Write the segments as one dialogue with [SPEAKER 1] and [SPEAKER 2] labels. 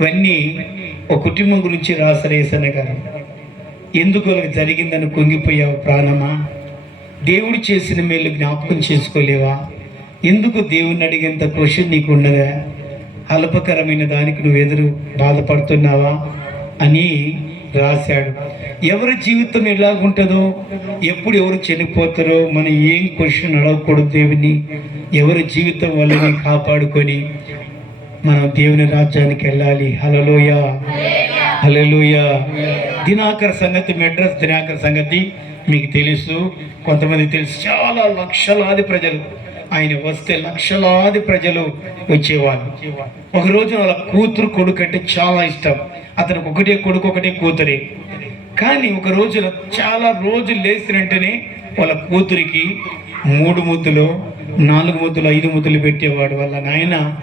[SPEAKER 1] ఇవన్నీ ఒక కుటుంబం గురించి రాసరేసన గారు. ఎందుకు వాళ్ళకి జరిగిందని కుంగిపోయావు ప్రాణమా? దేవుడు చేసిన మేలు జ్ఞాపకం చేసుకోలేవా? ఎందుకు దేవుణ్ణి అడిగేంత క్వశ్చన్ నీకు ఉన్నదా? అల్పకరమైన దానికి నువ్వు ఎదురు బాధపడుతున్నావా? అని రాశాడు. ఎవరి జీవితం ఎలాగుంటుందో ఎప్పుడు ఎవరు చనిపోతారో మనం ఏం క్వశ్చన్ అడగకూడదు దేవుని. ఎవరి జీవితం వల్లని కాపాడుకొని మనం దేవుని రాజ్యానికి వెళ్ళాలి. హలలోయ హలలోయ దినాకర సంగతి మెడ్రస్ దినాకర సంగతి మీకు తెలుసు. కొంతమంది తెలుసు. చాలా లక్షలాది ప్రజలు. ఆయన వస్తే లక్షలాది ప్రజలు వచ్చేవాళ్ళు. ఒకరోజు వాళ్ళ కూతురు కొడుకు అంటే చాలా ఇష్టం. అతనికి ఒకటే కొడుకు ఒకటే కూతురే. కానీ ఒక రోజున చాలా రోజులు లేచిన వెంటనే వాళ్ళ కూతురికి మూడు ముద్దులు నాలుగు ముద్దులు ఐదు ముద్దులు పెట్టేవాడు వాళ్ళ నాయన.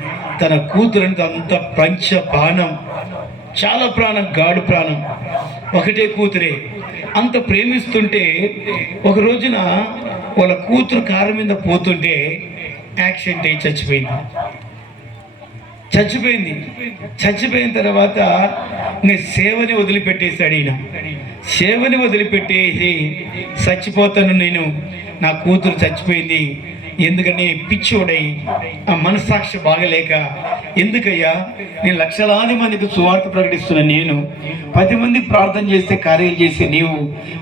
[SPEAKER 1] తన కూతురంటే అంత పంచ ప్రాణం. చాలా ప్రాణం గాడు ప్రాణం. ఒకటే కూతురే. అంత ప్రేమిస్తుంటే ఒక రోజున వాళ్ళ కూతురు కారు మీద పోతుంటే యాక్సిడెంట్ అయి చచ్చిపోయింది. చచ్చిపోయింది. చచ్చిపోయిన తర్వాత నేను సేవని వదిలిపెట్టేశాడు ఈయన. సేవని వదిలిపెట్టేసి చచ్చిపోతాను నేను. నా కూతురు చచ్చిపోయింది. ఎందుకని పిచ్చోడై ఆ మనస్సాక్షి బాగలేక ఎందుకయ్యా? నేను లక్షలాది మందికి సువార్త ప్రకటిస్తున్న నేను. పది మంది ప్రార్థన చేస్తే కార్యాలు చేసే నీవు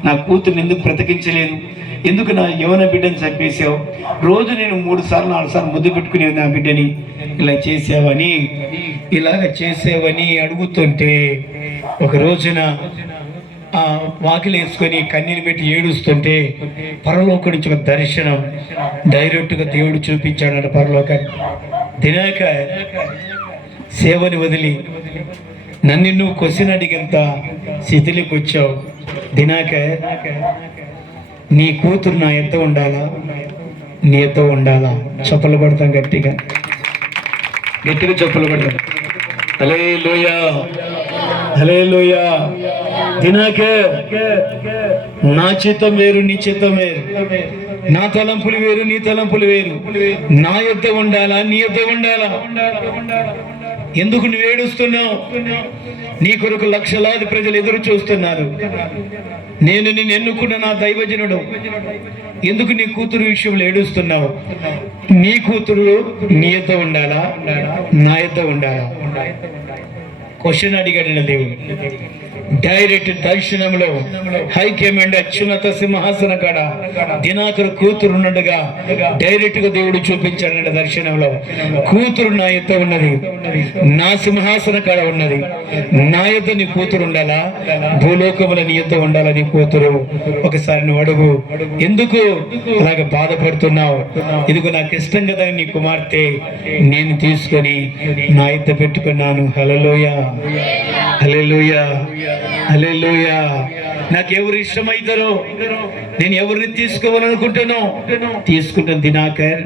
[SPEAKER 1] నా కూతురుని ఎందుకు బ్రతికించలేదు? ఎందుకు నా యవన బిడ్డని చంపేశావు? రోజు నేను మూడు సార్లు నాలుగు సార్లు ముద్దు పెట్టుకునేది నా బిడ్డని. ఇలా చేసావని ఇలాగ చేసావని అడుగుతుంటే ఒక రోజున ఆ కన్నీరు వేసుకొని పెట్టి ఏడుస్తుంటే పరలోకడి నుంచి ఒక దర్శనం డైరెక్ట్గా దేవుడు చూపించాడు పరలోకాన్ని దినాక సేవని వదిలి నన్ను నువ్వు క్వశ్చన్ అడిగేంత శిథిలికి వచ్చావు. దినాక నీ కూతురు నా ఎంత ఉండాలా? నీ ఎంత ఉండాలా? చప్పలు పడతాం గట్టిగా. గట్టిగా చప్పలు పడతాం అలే లోయ హలే దినాకే నా చిత్తం వేరు నీ చిత్తం వేరు. నా తలంపులు వేరు నీ తలంపులు వేరు. నా యొద్ద ఉండాలా నీ యొద్ద ఉండాలా? ఎందుకు నువ్వు ఏడుస్తున్నావు? నీ కొరకు లక్షలాది ప్రజలు ఎదురు చూస్తున్నారు. నేను నిన్ను ఎన్నుకున్న నా దైవజనుడు. ఎందుకు నీ కూతురు విషయంలో ఏడుస్తున్నావు? నీ కూతురు నీ యొద్ద ఉండాలా? నా ఎత్త ఉండాలా? క్వశ్చన్ అడిగాడు దేవుడు డైరెక్ట్ దర్శనంలో హైకమాండ్ అత్యున్నత సింహాసన కాడ దినాకరు కూతురు ఉండగా డైరెక్ట్గా దేవుడు చూపించాడు దర్శనంలో కూతురు నా యొక్క ఉన్నది. నా సింహాసన కాడ ఉన్నది. నా యొక్క నీ కూతురు ఉండాలా? భూలోకముల నీ యొక్క ఉండాలా నీ కూతురు? ఒకసారి నువ్వు అడుగు. ఎందుకు అలాగ బాధపడుతున్నావు? ఇదిగో నాకు ఇష్టం కదా నీ కుమార్తె. నేను తీసుకొని నా ఎత్త పెట్టుకున్నాను. హలలోయ హలెలుయ హలెలుయ నాకు ఎవరు ఇష్టమైతారో నేను ఎవరిని తీసుకోవాలనుకుంటానో తీసుకుంటాను దినాకర్.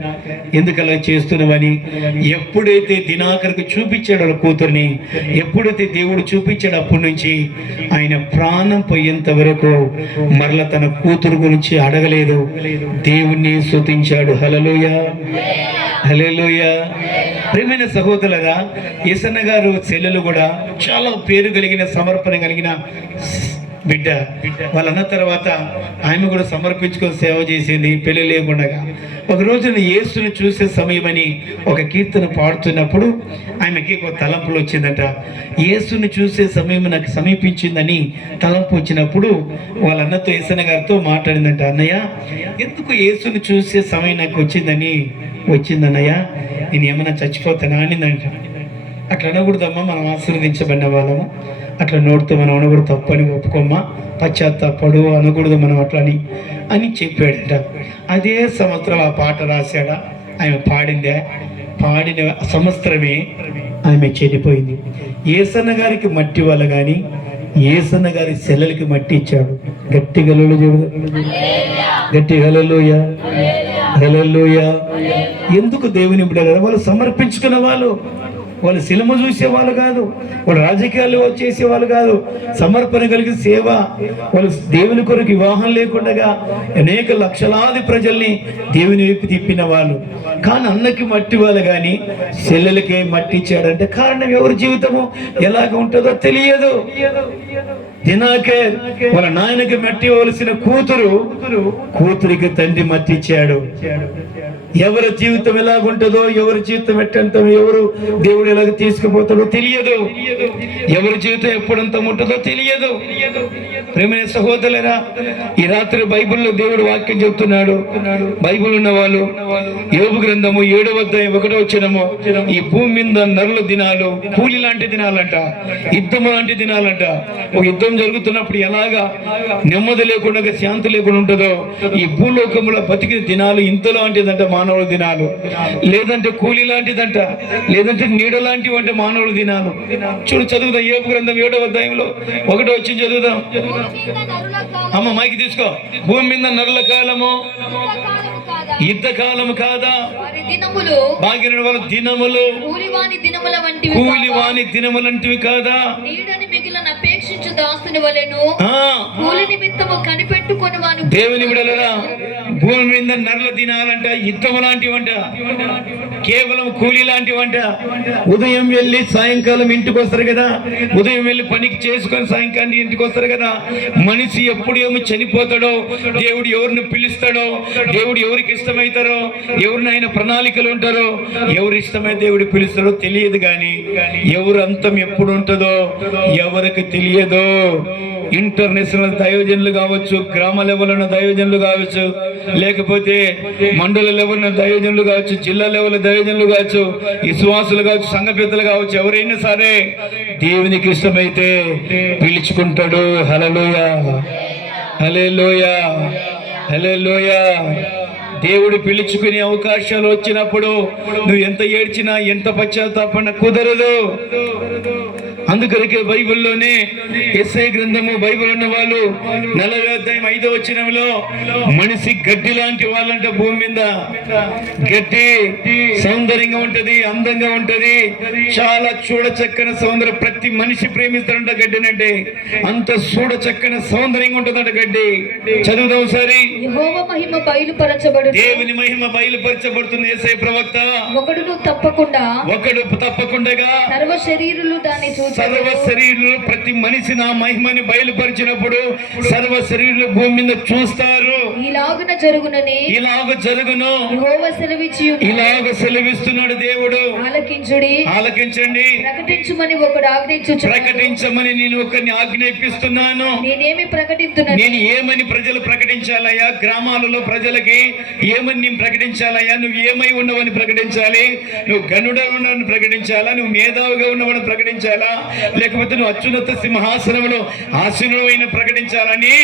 [SPEAKER 1] ఎందుకు అలా చేస్తున్నావని? ఎప్పుడైతే దినాకర్కు చూపించాడు వాళ్ళ కూతుర్ని ఎప్పుడైతే దేవుడు చూపించాడు అప్పటి నుంచి ఆయన ప్రాణం పోయేంత వరకు మరల తన కూతురు గురించి అడగలేదు. దేవుణ్ణి శృతించాడు హలలోయ హలేలోయ ప్రేమైన సహోదరుగా ఈసన్న గారు చెల్లెలు కూడా చాలా పేరు కలిగిన సమర్పణ కలిగిన బిడ్డ. వాళ్ళ అన్న తర్వాత ఆమె కూడా సమర్పించుకొని సేవ చేసింది పెళ్ళి లేకుండా ఒక రోజున యేసుని చూసే సమయమని ఒక కీర్తన పాడుతున్నప్పుడు ఆమెకి ఒక తలంపులు వచ్చిందట. యేసుని చూసే సమయం నాకు సమీపించిందని తలంపు వచ్చినప్పుడు వాళ్ళ అన్నతో యేసన్న గారితో మాట్లాడిందంట అన్నయ్య ఎందుకు యేసుని చూసే సమయం నాకు వచ్చిందని వచ్చిందన్నయ్య? నేను ఏమైనా చచ్చిపోతానా? అనిందంట. అట్లా అనకూడదమ్మా మనం ఆశీర్వదించబడిన వాళ్ళము. అట్లా నోటితో మనం అనకూడదు తప్పని ఒప్పుకోమ్మా. పశ్చాత్తాపడు అనకూడదు మనం అట్లని అని చెప్పాడంట. అదే సంవత్సరం ఆ పాట రాశాడా? ఆమె పాడిందే? పాడిన సంవత్సరమే ఆమె చనిపోయింది ఏసన్న గారికి మట్టి వల్ల కానీ ఏసన్న గారి సెల్లలకి మట్టి ఇచ్చాడు. గట్టి గలలు చూడు గట్టి గలలోయ గలలోయ ఎందుకు దేవుని బిడ్డలు వాళ్ళు సమర్పించుకున్న వాళ్ళు. వాళ్ళు సినిమా చూసేవాళ్ళు కాదు వాళ్ళు రాజకీయాలు వాళ్ళు కాదు. సమర్పణ కలిగి సేవ వాళ్ళు దేవుని కొరకు వివాహం లేకుండా అనేక లక్షలాది ప్రజల్ని దేవుని వైపు తిప్పిన వాళ్ళు. కానీ అన్నకి మట్టి వాళ్ళు కానీ చెల్లెలకే మట్టి ఇచ్చాడంటే కారణం ఎవరి జీవితము? ఎలాగ ఉంటుందో తెలియదు. దినాకే వాళ్ళ నాయనకి మట్టి ఇవ్వవలసిన కూతురు కూతురికి తండ్రి మట్టి ఇచ్చాడు ఎవరి జీవితం ఎలాగుంటుందో ఎవరి జీవితం ఎట్టంతో ఎవరు దేవుడు ఎలాగ తీసుకుపోతాడో తెలియదు. ఎవరి జీవితం ఎప్పుడంత ఉంటుందో తెలియదు. ప్రేమైన సహోదరులరా ఈ రాత్రి బైబిల్లో దేవుడు వాక్యం చెప్తున్నాడు. బైబిల్ ఉన్న వాళ్ళు యోగు గ్రంథము ఏడవ అధ్యాయం ఒకటో వచ్చినము ఈ భూమి మీద నరుల దినాలు కూలి లాంటి దినాలంట యుద్ధం లాంటి దినాలంట. ఒక యుద్ధం జరుగుతున్నప్పుడు ఎలాగా నెమ్మది లేకుండా శాంతి లేకుండా ఉంటుందో ఈ భూలోకంలో బతికిన దినాలు ఇంత లాంటిదంట మానవుల దినాలు. లేదంటే కూలి లాంటిదంట లేదంటే నీడ లాంటివి అంటే మానవుల దినాలు. చూడు చదువుదాం ఏపు గ్రంథం ఏడవ అధ్యాయంలో ఒకటో వచ్చి చదువుదాం. అమ్మ మైకి తీసుకో. భూమి మీద నరుల కాలము. యుద్ధ కాలము కాదా
[SPEAKER 2] దినములు
[SPEAKER 1] బాగిన వాళ్ళ దినములు.
[SPEAKER 2] కూలివాని దినముల వంటివి
[SPEAKER 1] కూలి వాని దినములంటివి కాదా?
[SPEAKER 2] నీడని మిగిలిన అపేక్షించు దాసుని వలెను
[SPEAKER 1] ఆ.
[SPEAKER 2] కూలి నిమిత్తము కనిపెట్టుకొని వాను
[SPEAKER 1] దేవుని విడలరా భూమి మీద నరుల దినాలంట యుద్ధం లాంటివంట. కేవలం కూలీ లాంటివంట. ఉదయం వెళ్ళి సాయంకాలం ఇంటికి వస్తారు కదా. ఉదయం వెళ్ళి పనికి చేసుకొని సాయంకాలం ఇంటికి వస్తారు కదా. మనిషి ఎప్పుడు ఏమి చనిపోతాడో దేవుడు ఎవరిని పిలుస్తాడో దేవుడు ఎవరికి ఇష్టమవుతారో ఎవరిని ఆయన ప్రణాళికలు ఉంటారో ఎవరు ఇష్టమై దేవుడు పిలుస్తాడో తెలియదు కానీ ఎవరు అంతం ఎప్పుడు ఉంటుందో ఎవరికి తెలియదో. ఇంటర్నేషనల్ దయోజనులు కావచ్చు గ్రామ లెవెల్ ఉన్న దైవజనులు కావచ్చు లేకపోతే మండల లెవెల్ ఉన్న దైవజనులు కావచ్చు జిల్లా లెవెల్ దయోజనులు కావచ్చు విశ్వాసులు కావచ్చు సంఘ పెద్దలు కావచ్చు ఎవరైనా సరే దేవునికి ఇష్టమైతే పిలుచుకుంటాడు. హలలోయ హలే లోయ దేవుడు పిలుచుకునే అవకాశాలు వచ్చినప్పుడు నువ్వు ఎంత ఏడ్చినా ఎంత పశ్చాత్తాపన కుదరదు. అందుకొరకే బైబిల్లోనే ఎస్ఐ గ్రంథము బైబిల్ ఉన్న వాళ్ళు నలభై అధ్యాయం ఐదో వచ్చినంలో మనిషి గడ్డి లాంటి వాళ్ళంట భూమి మీద గడ్డి సౌందర్యంగా ఉంటది అందంగా ఉంటది చాలా చూడచక్కని సౌందర్యం ప్రతి మనిషి ప్రేమిస్తాడంట గడ్డినంటే. అంత చూడచక్కని సౌందర్యంగా ఉంటుందంట గడ్డి. చదువుదాం సరే
[SPEAKER 2] మహిమ
[SPEAKER 1] దేవుని మహిమ బయలుపరచబడుతుంది ఎస్ఐ ప్రవక్త.
[SPEAKER 2] ఒకడును తప్పకుండా
[SPEAKER 1] ఒకడు తప్పకుండా
[SPEAKER 2] సర్వ శరీరులు దాన్ని చూసి
[SPEAKER 1] సర్వ శరీరులు ప్రతి మనిషి నా మహిమని బయలుపరిచినప్పుడు సర్వ శరీరులు భూమి మీద చూస్తారు.
[SPEAKER 2] ఇలాగున జరుగునని
[SPEAKER 1] ఇలాగ జరుగును. ఇలాగ సెలవిస్తున్నాడు దేవుడు.
[SPEAKER 2] ఆలకించుడి.
[SPEAKER 1] ఆలకించండి.
[SPEAKER 2] ప్రకటించుమని ఒకడు ఆజ్ఞించుచు.
[SPEAKER 1] ప్రకటించమని నేను ఒకరిని ఆజ్ఞాపిస్తున్నాను.
[SPEAKER 2] నేనేమి ప్రకటిస్తున్నాను
[SPEAKER 1] నేను ఏమని ప్రజలు ప్రకటించాలయ్యా? గ్రామాలలో ప్రజలకి ఏమని నేను ప్రకటించాలయ్యా? నువ్వు ఏమై ఉండవని ప్రకటించాలి. నువ్వు గనుడ ఉండవని ప్రకటించాలా? నువ్వు మేధావిగా ఉన్నవని ప్రకటించాలా? లేకపోతే నువ్వు అత్యున్నత సింహాసనంలో ఆసీనుడైన ప్రకటించాలని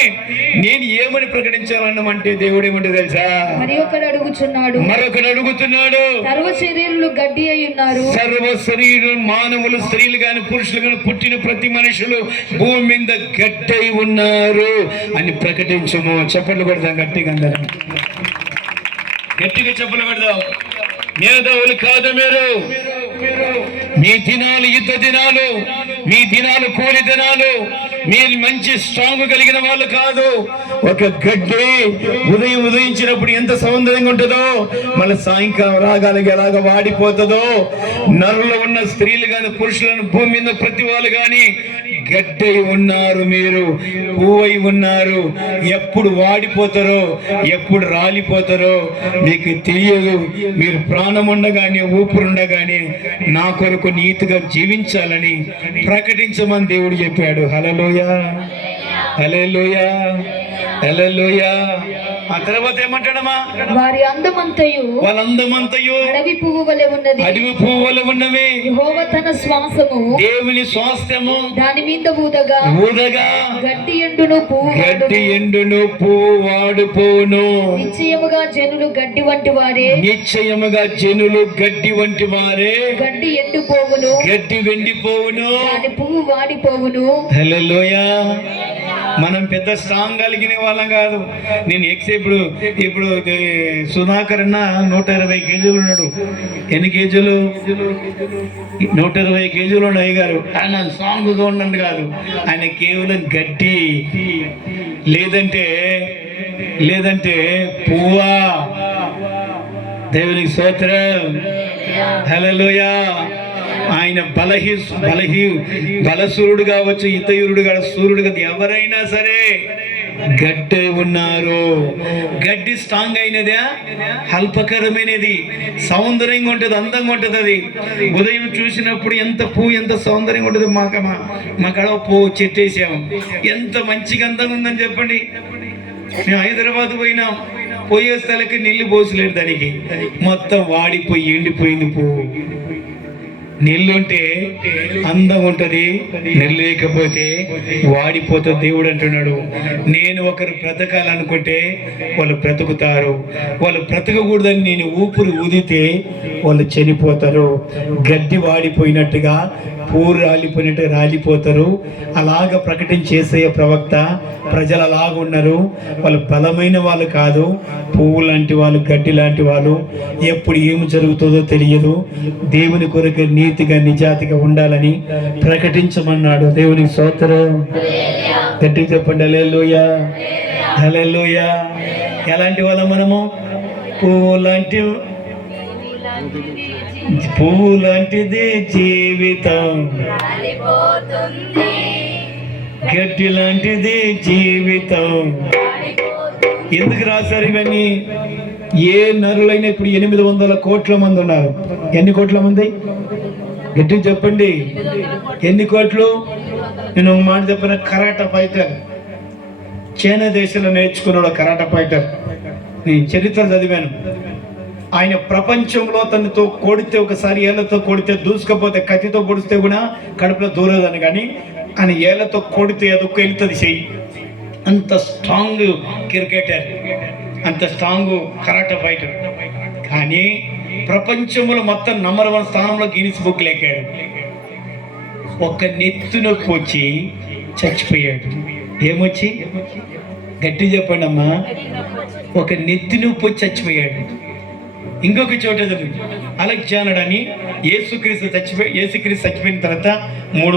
[SPEAKER 1] నేను ఏమని ప్రకటించాలన్నమంటే దేవుడు ఏమంటే తెలుసా?
[SPEAKER 2] మరి ఒకడు అడుగుచున్నాడు.
[SPEAKER 1] మరొకడు అడుగుతున్నాడు.
[SPEAKER 2] సర్వ శరీరులు గడ్డి అయి ఉన్నారు.
[SPEAKER 1] సర్వ శరీరం మానవులు స్త్రీలు గాని పురుషులు గాని పుట్టిన ప్రతి మనుషులు భూమి మీద గట్టై ఉన్నారు అని ప్రకటించము. చెప్పలు కొడదాం గట్టిగా అందరం గట్టిగా చెప్పలు పెడదాం మేధావులు కాదు మీరు. మీ దినాలు యుద్ధ దినాలు మీ దినాలు కూలి దినాలు మీరు మంచి స్ట్రాంగ్ కలిగిన వాళ్ళు కాదు. ఒక గడ్డి ఉదయం ఉదయించినప్పుడు ఎంత సౌందర్యంగా ఉంటుందో మళ్ళీ సాయంకాలం రాగాలకి ఎలాగ వాడిపోతుందో నరులో ఉన్న స్త్రీలు కానీ పురుషులను భూమి మీద ప్రతి వాళ్ళు కానీ గడ్డై ఉన్నారు మీరు పువ్వై ఉన్నారు. ఎప్పుడు వాడిపోతారో ఎప్పుడు రాలిపోతారో మీకు తెలియదు. మీరు ప్రాణం ఉండగానే ఊపిరుండగానే నా కొరకు నీతిగా జీవించాలని ప్రకటించమని దేవుడు చెప్పాడు. హలలోయ హలేలోయ హలేలోయ ఆ తర్వాత ఏమంటాడమ్మా?
[SPEAKER 2] వారి అందమంతయు
[SPEAKER 1] వాళ్ళందమంతయు
[SPEAKER 2] అడవి పువ్వు వలె ఉన్నది.
[SPEAKER 1] అడవి పువ్వులు ఉన్నవి.
[SPEAKER 2] యెహోవ తన శ్వాసము
[SPEAKER 1] దేవుని స్వాస్థ్యము
[SPEAKER 2] దాని మీద ఊదగా
[SPEAKER 1] ఊదగా
[SPEAKER 2] గడ్డి ఎండును పువ్వు
[SPEAKER 1] గడ్డి ఎండును పువ్వు వాడిపోను
[SPEAKER 2] నిశ్చయముగా జనులు గడ్డి వంటి వారే.
[SPEAKER 1] నిశ్చయముగా జనులు గడ్డి వంటి వారే.
[SPEAKER 2] గడ్డి ఎండిపోవును.
[SPEAKER 1] గడ్డి వెండిపోవును.
[SPEAKER 2] దాని పువ్వు వాడిపోవును.
[SPEAKER 1] హల్లెలూయ. మనం పెద్ద స్ట్రాంగ్ కలిగిన వాళ్ళం కాదు. నేను ఎక్స్ ఇప్పుడు ఇప్పుడు సుధాకర్ అన్న నూట ఇరవై కేజీలు ఉన్నాడు. ఎన్ని కేజీలు? నూట ఇరవై కేజీలు ఉన్నాడు అయ్యగారు. ఆయన స్ట్రాంగ్గా ఉన్నది కాదు. ఆయన కేవలం గట్టి లేదంటే లేదంటే పువ్వా? దేవునికి స్తోత్రం. హల్లెలూయా ఆయన బలహీ బలహీ బలసూరుడుగా కావచ్చు ఇతయురుడు సూర్యుడుగా సూర్యుడు ఎవరైనా సరే గడ్డి ఉన్నారు. గడ్డి స్ట్రాంగ్ అయినదా అల్పకరమైనది సౌందర్యంగా ఉంటుంది అందంగా ఉంటుంది అది. ఉదయం చూసినప్పుడు ఎంత పువ్వు ఎంత సౌందర్యంగా ఉంటుంది మాకు మా మా కడ పువ్వు చెట్టు వేసాము ఎంత మంచిగా అందంగా ఉందని చెప్పండి. మేము హైదరాబాద్ పోయినాం. పోయే స్థలకి నీళ్ళు పోసలేడు దానికి. మొత్తం వాడిపోయి ఎండిపోయింది పువ్వు నీళ్ళుంటే అందం ఉంటుంది నీళ్ళు లేకపోతే వాడిపోతుంది దేవుడు అంటున్నాడు. నేను ఒకరు బ్రతకాలనుకుంటే వాళ్ళు బ్రతుకుతారు. వాళ్ళు బ్రతకకూడదని నేను ఊపిరి ఊదితే వాళ్ళు చనిపోతారు. గడ్డి వాడిపోయినట్టుగా పూరు రాలిపోయినట్టు రాలిపోతారు. అలాగ ప్రకటించేసే ప్రవక్త ప్రజలు అలాగ ఉన్నారు. వాళ్ళు బలమైన వాళ్ళు కాదు. పువ్వు లాంటి వాళ్ళు గడ్డి లాంటి వాళ్ళు. ఎప్పుడు ఏమి జరుగుతుందో తెలియదు. దేవుని కొరకు నీతిగా నిజాతిగా ఉండాలని ప్రకటించమన్నాడు దేవునికి స్తోత్రం. గట్టి చెప్పండి హల్లెలూయా. హల్లెలూయా. ఎలాంటి వాళ్ళ మనము? పువ్వు లాంటి పువ్వు లాంటిది జీవితం. గడ్డి లాంటిది జీవితం. ఎందుకు రాశారు ఇవన్నీ? ఏ నరులైనా ఇప్పుడు ఎనిమిది వందల కోట్ల మంది ఉన్నారు. ఎన్ని కోట్ల మంది? గట్టి చెప్పండి. ఎన్ని కోట్లు? నేను ఒక మాట చెప్పిన? కరాటా ఫైటర్. చైనా దేశంలో నేర్చుకున్నాడు కరాటా ఫైటర్. నేను చరిత్ర చదివాను. ఆయన ప్రపంచంలో తనతో కొడితే ఒకసారి ఏళ్ళతో కొడితే దూసుకపోతే కత్తితో పొడిస్తే కూడా కడుపులో దూరదని కానీ ఆయన ఏళ్ళతో కొడితే అదొక్క వెళ్తుంది చెయ్యి. అంత స్ట్రాంగ్ క్రికెటర్ అంత స్ట్రాంగ్ కరాట ఫైటర్. కానీ ప్రపంచంలో మొత్తం నంబర్ వన్ స్థానంలో గినిస్ బుక్ లేకాడు. ఒక్క నెత్తు నొప్పి వచ్చి చచ్చిపోయాడు. ఏమొచ్చి? గట్టి చెప్పండి అమ్మా ఒక నెత్తి నొప్పి వచ్చి చచ్చిపోయాడు. ఇంకొక చోట చదువు. అలెగ్జానడ్ అని ఏసుక్రీస్తు చచ్చిపోయి ఏసుక్రీస్తు చచ్చిపోయిన తర్వాత మూడు